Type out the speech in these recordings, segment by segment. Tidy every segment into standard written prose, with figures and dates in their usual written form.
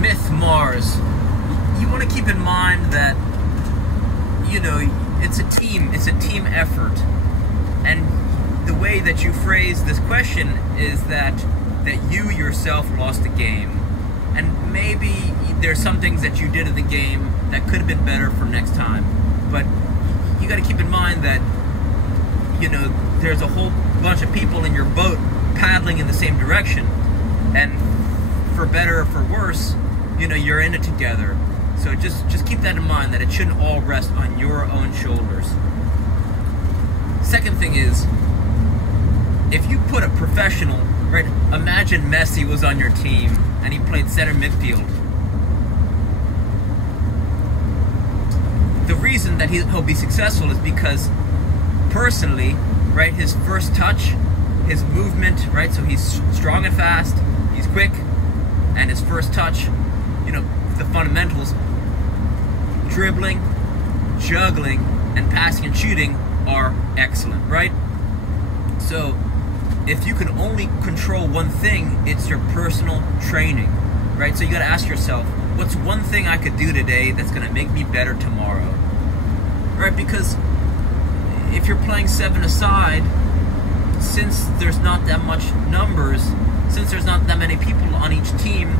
myth Mars, you want to keep in mind that, you know, it's a team effort. And the way that you phrase this question is that you yourself lost the game. And maybe there's some things that you did in the game that could have been better for next time. But you got to keep in mind that, you know, there's a whole bunch of people in your boat paddling in the same direction. And for better or for worse, you know, you're in it together. So just keep that in mind, that it shouldn't all rest on your own shoulders. Second thing is, if you put a professional, right, imagine Messi was on your team and he played center midfield. The reason that he'll be successful is because, personally, right, his first touch, his movement, right, so he's strong and fast, he's quick, and his first touch, you know, the fundamentals, dribbling, juggling, and passing and shooting are excellent, right? So if you can only control one thing, it's your personal training, right? So you got to ask yourself, what's one thing I could do today that's going to make me better tomorrow, right? Because if you're playing 7-a-side, since there's not that much numbers, since there's not that many people on each team,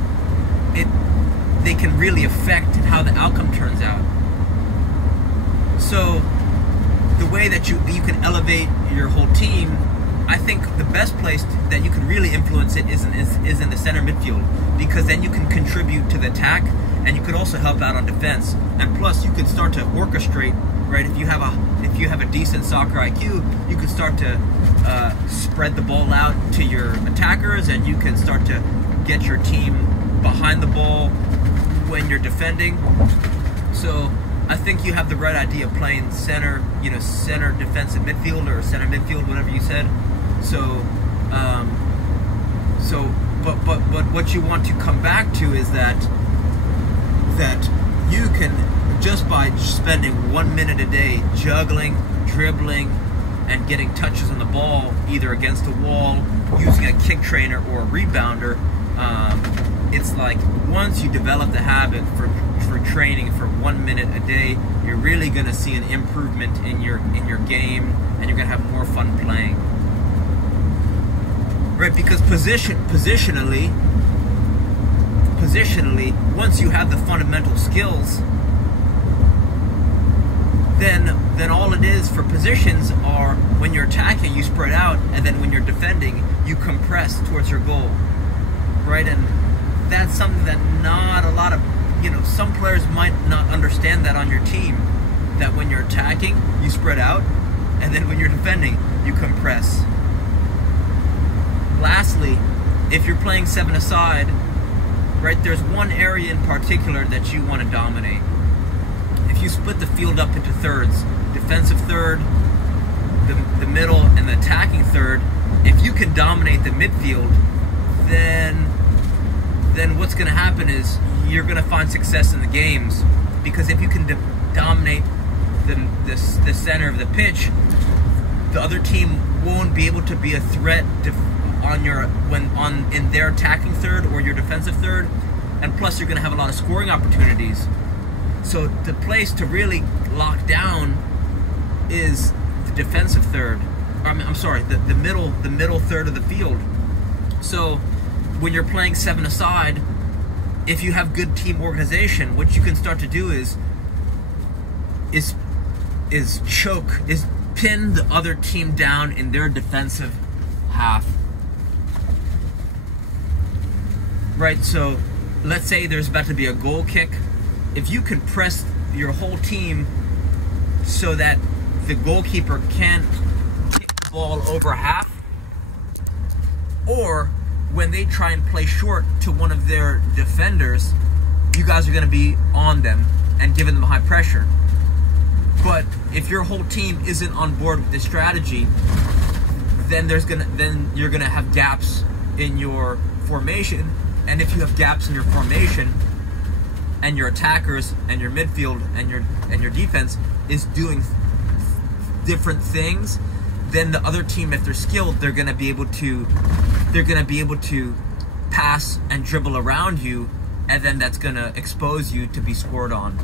they can really affect how the outcome turns out. So the way that you can elevate your whole team, I think the best place that you can really influence it is in the center midfield, because then you can contribute to the attack, and you could also help out on defense. And plus, you could start to orchestrate, right? If you have a decent soccer IQ, you could start to spread the ball out to your attackers, and you can start to get your team behind the ball when you're defending. So I think you have the right idea of playing center, you know, center defensive midfield or center midfield, whatever you said. So, but what you want to come back to is that you can, just by spending 1 minute a day juggling, dribbling, and getting touches on the ball, either against a wall, using a kick trainer or a rebounder, it's like once you develop the habit for training for 1 minute a day, you're really going to see an improvement in your game, and you're going to have more fun playing. Right, because positionally, once you have the fundamental skills, then all it is for positions are, when you're attacking, you spread out, and then when you're defending, you compress towards your goal. Right, and that's something that not a lot of, you know, some players might not understand that on your team, that when you're attacking, you spread out, and then when you're defending, you compress. Lastly, if you're playing 7-a-side, right, there's one area in particular that you want to dominate. If you split the field up into thirds, defensive third, the middle, and the attacking third, if you can dominate the midfield, then what's going to happen is you're going to find success in the games, because if you can dominate the center of the pitch, the other team won't be able to be a threat in their attacking third or your defensive third, and plus you're going to have a lot of scoring opportunities. So the place to really lock down is the defensive third. I'm sorry, the middle third of the field. So when you're playing 7-a-side, if you have good team organization, what you can start to do is pin the other team down in their defensive half. Right, so let's say there's about to be a goal kick. If you can press your whole team so that the goalkeeper can't kick the ball over half, or when they try and play short to one of their defenders, you guys are going to be on them and giving them high pressure. But if your whole team isn't on board with this strategy, then you're gonna have gaps in your formation. And if you have gaps in your formation, and your attackers and your midfield and your defense is doing different things, then the other team, if they're skilled, they're gonna be able to pass and dribble around you and then that's going to expose you to be scored on.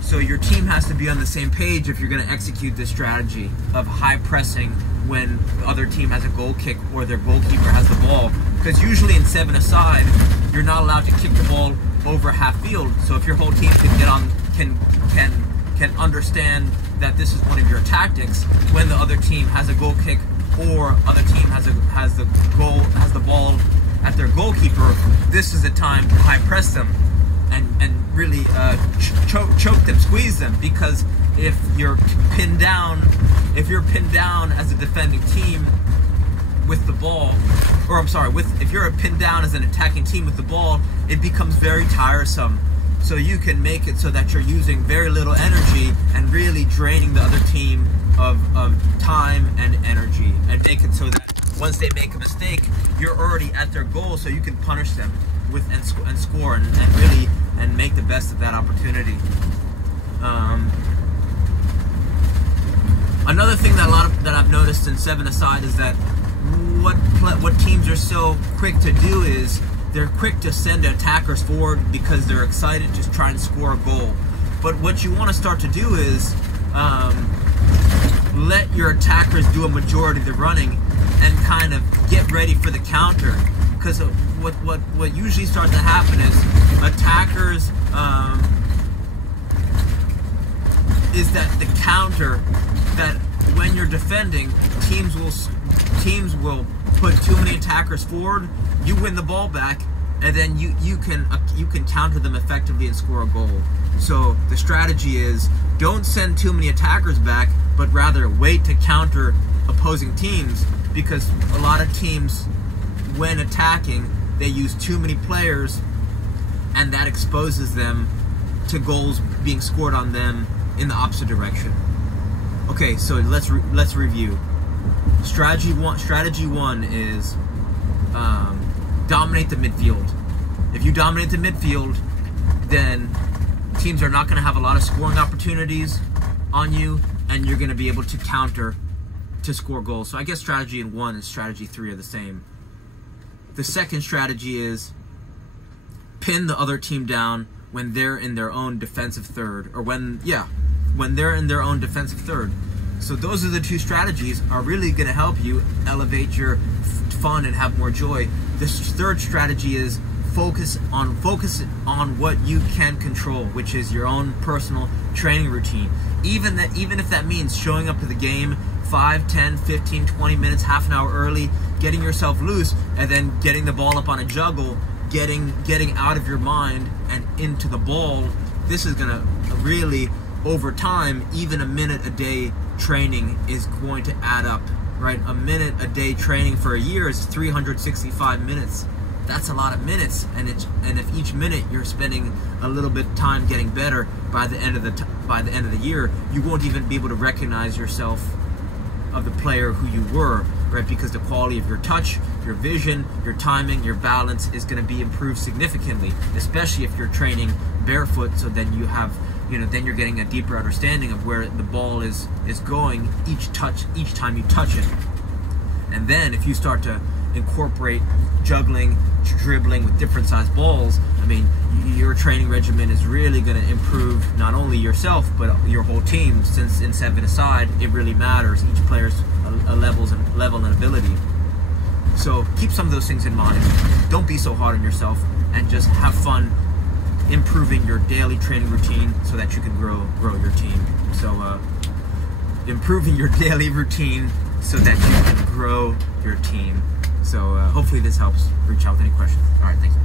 So your team has to be on the same page if you're going to execute this strategy of high pressing when the other team has a goal kick or their goalkeeper has the ball. Because usually in 7-a-side, you're not allowed to kick the ball over half field. So if your whole team can get on, can understand that this is one of your tactics, when the other team has a goal kick or other team has the ball at their goalkeeper, this is the time to high press them and really choke them, squeeze them. Because if you're pinned down as a defending team with the ball, or I'm sorry, if you're pinned down as an attacking team with the ball, it becomes very tiresome. So you can make it so that you're using very little energy and really draining the other team of time and energy, and make it so that once they make a mistake, you're already at their goal, so you can punish them and score and really make the best of that opportunity. Another thing that I've noticed in 7-a-side is that what teams are so quick to do is they're quick to send attackers forward because they're excited to try and score a goal. But what you want to start to do is let your attackers do a majority of the running and kind of get ready for the counter. Because what usually starts to happen is attackers is that the counter, that when you're defending, teams will put too many attackers forward, you win the ball back, and then you can counter them effectively and score a goal. So the strategy is, don't send too many attackers back, but rather wait to counter opposing teams, because a lot of teams, when attacking, they use too many players, and that exposes them to goals being scored on them in the opposite direction. Okay, so let's review. Strategy one is dominate the midfield. If you dominate the midfield, then teams are not going to have a lot of scoring opportunities on you, and you're going to be able to counter to score goals. So I guess strategy 1 and strategy 3 are the same. The second strategy is pin the other team down when they're in their own defensive third, or when they're in their own defensive third. So those are the two strategies are really going to help you elevate your fun and have more joy. The third strategy is focus on what you can control, which is your own personal training routine. Even if that means showing up to the game 5, 10, 15, 20 minutes, half an hour early, getting yourself loose, and then getting the ball up on a juggle, getting out of your mind and into the ball. This is going to really, over time, even a minute a day training is going to add up, right? A minute a day training for a year is 365 minutes. That's a lot of minutes, and if each minute you're spending a little bit of time getting better, by the end of the year, you won't even be able to recognize yourself of the player who you were, right? Because the quality of your touch, your vision, your timing, your balance is going to be improved significantly, especially if you're training barefoot. So then you have, then you're getting a deeper understanding of where the ball is going each time you touch it. And then if you start to incorporate juggling, dribbling with different sized balls, I mean, your training regimen is really going to improve not only yourself but your whole team, since in 7-a-side it really matters. Each player's a level and ability. So keep some of those things in mind. Don't be so hard on yourself, and just have fun improving your daily training routine so that you can grow your team. So improving your daily routine so that you can grow your team. So hopefully this helps. Reach out with any questions. All right, thanks.